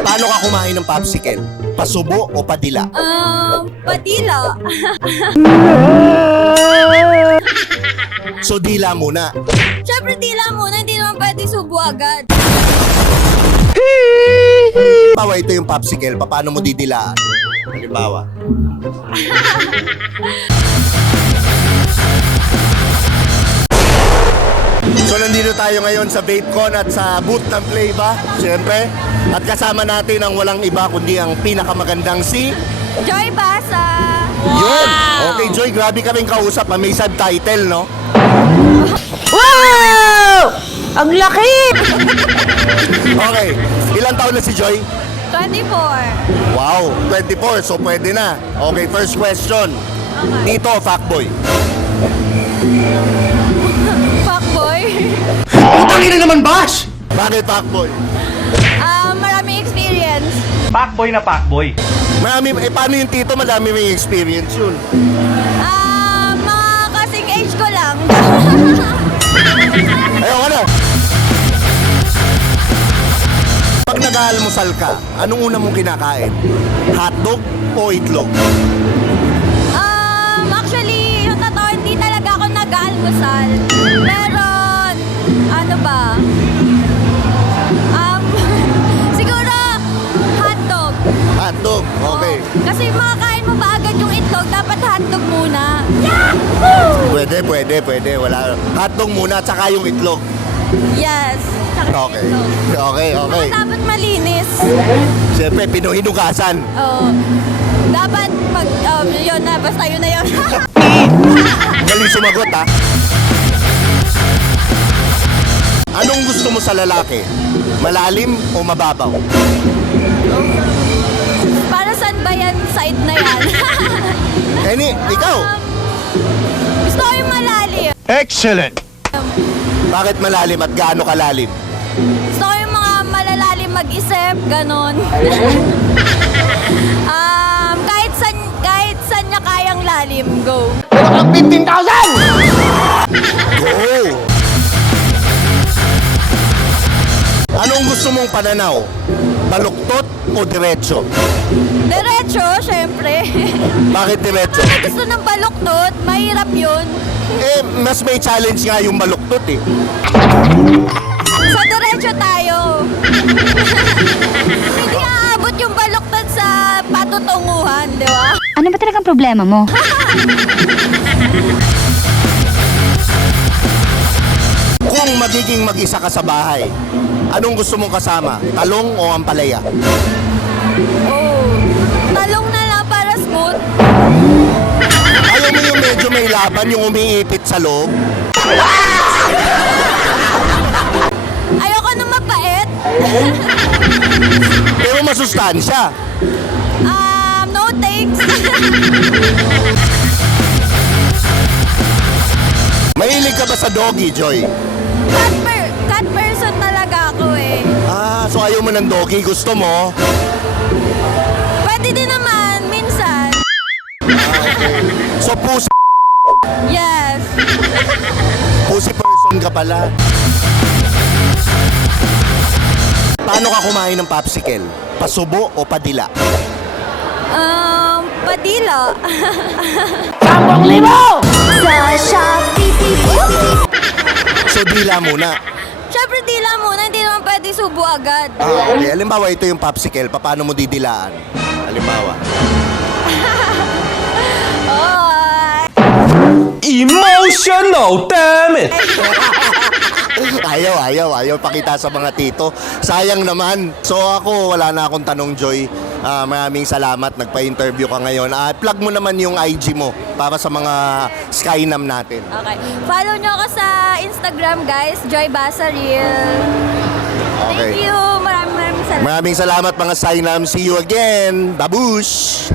Paano ka kumain ng popsicle? Pasubo o padila? Padila. So dila muna. Siyempre dila muna, hindi naman pwede subo agad. Halimbawa, ito yung popsicle. Paano mo didilaan? Halimbawa. So nandito tayo ngayon sa VapeCon at sa booth ng Playba, siyempre. At kasama natin ang walang iba kundi ang pinakamagandang si... Joy Basa. Yun! Okay, Joy, grabe kaming kausap. May subtitle, no? Wow! Ang laki! Okay, ilang taon na si Joy? 24. Wow, 24, so pwede na. Okay, first question. Tito o fuckboy? Fuckboy. Putangin na naman, Bash! Bakit fuckboy? Maraming experience. Pakboy na pakboy. Marami, paano yung tito? Madami may experience yun. Mga kasing age ko lang. Ayoko na. Pag nag-aalmusal ka, anong una mong kinakain? Hotdog o itlog? Actually, yung totoo, hindi talaga ako nag-aalmusal. Meron, ano ba? Siguro, hotdog. Hotdog, okay. Kasi makakain mo ba agad yung itlog, dapat hotdog muna. Pwede. Wala. Hotdog muna, tsaka yung itlog. Yes. Tsaka Okay. itlog. Okay. Dapat malinis. Siyempre, pinuhinugasan. Oo. Dapat pag, yun na, basta yun na yun. Galing sumagot, ha? Anong gusto mo sa lalaki? Malalim o mababaw? Para saan ba yan side na yan? Kenny, ikaw? Gusto ko yung malalim. Excellent! Bakit malalim at gaano kalalim? Gusto ko yung mga malalalim mag-isip, ganon. kahit saan niya kayang lalim, go. Go! Anong gusto mong pananaw? Baluktot o diretso? Diretso, syempre. Bakit diretso? Kung gusto ng baluktot, mahirap yun. Eh, mas may challenge nga yung baluktot eh. Sa diretso tayo. Hindi aabot yung baluktot sa patutunguhan, di ba? Ano ba talagang problema mo? Kung magiging mag-isa ka sa bahay, anong gusto mong kasama? Talong o ampalaya? Oh. Talong na lang para smooth. Ayaw mo yung medyo may laban, yung umiipit sa loob? Ayoko na mapait. Pero masustansya. No thanks. Mahilig ka ba sa doggy, Joy? Cat person talaga ako eh. So ayaw mo ng doggy, gusto mo? Pwede din naman, minsan. So pussy Yes. person ka pala. Paano ka kumain ng popsicle? Pasubo o padila? Padila. 10,000! Sa Shopee. So dila muna. Siyempre dila muna, hindi naman pwede subo agad. Okay. Halimbawa, ito yung popsicle. Paano mo didilaan? Halimbawa. Oh. Emotional, damn it! Ayaw pakita sa mga tito. Sayang naman. So ako, wala na akong tanong, Joy. Maraming salamat. Nagpa-interview ka ngayon. Plug mo naman yung IG mo para sa mga Skynam natin. Okay. Follow nyo ako sa Instagram, guys. Joy Basa Real. Okay. Thank you. Maraming salamat. Maraming salamat mga Skynam. See you again. Babush!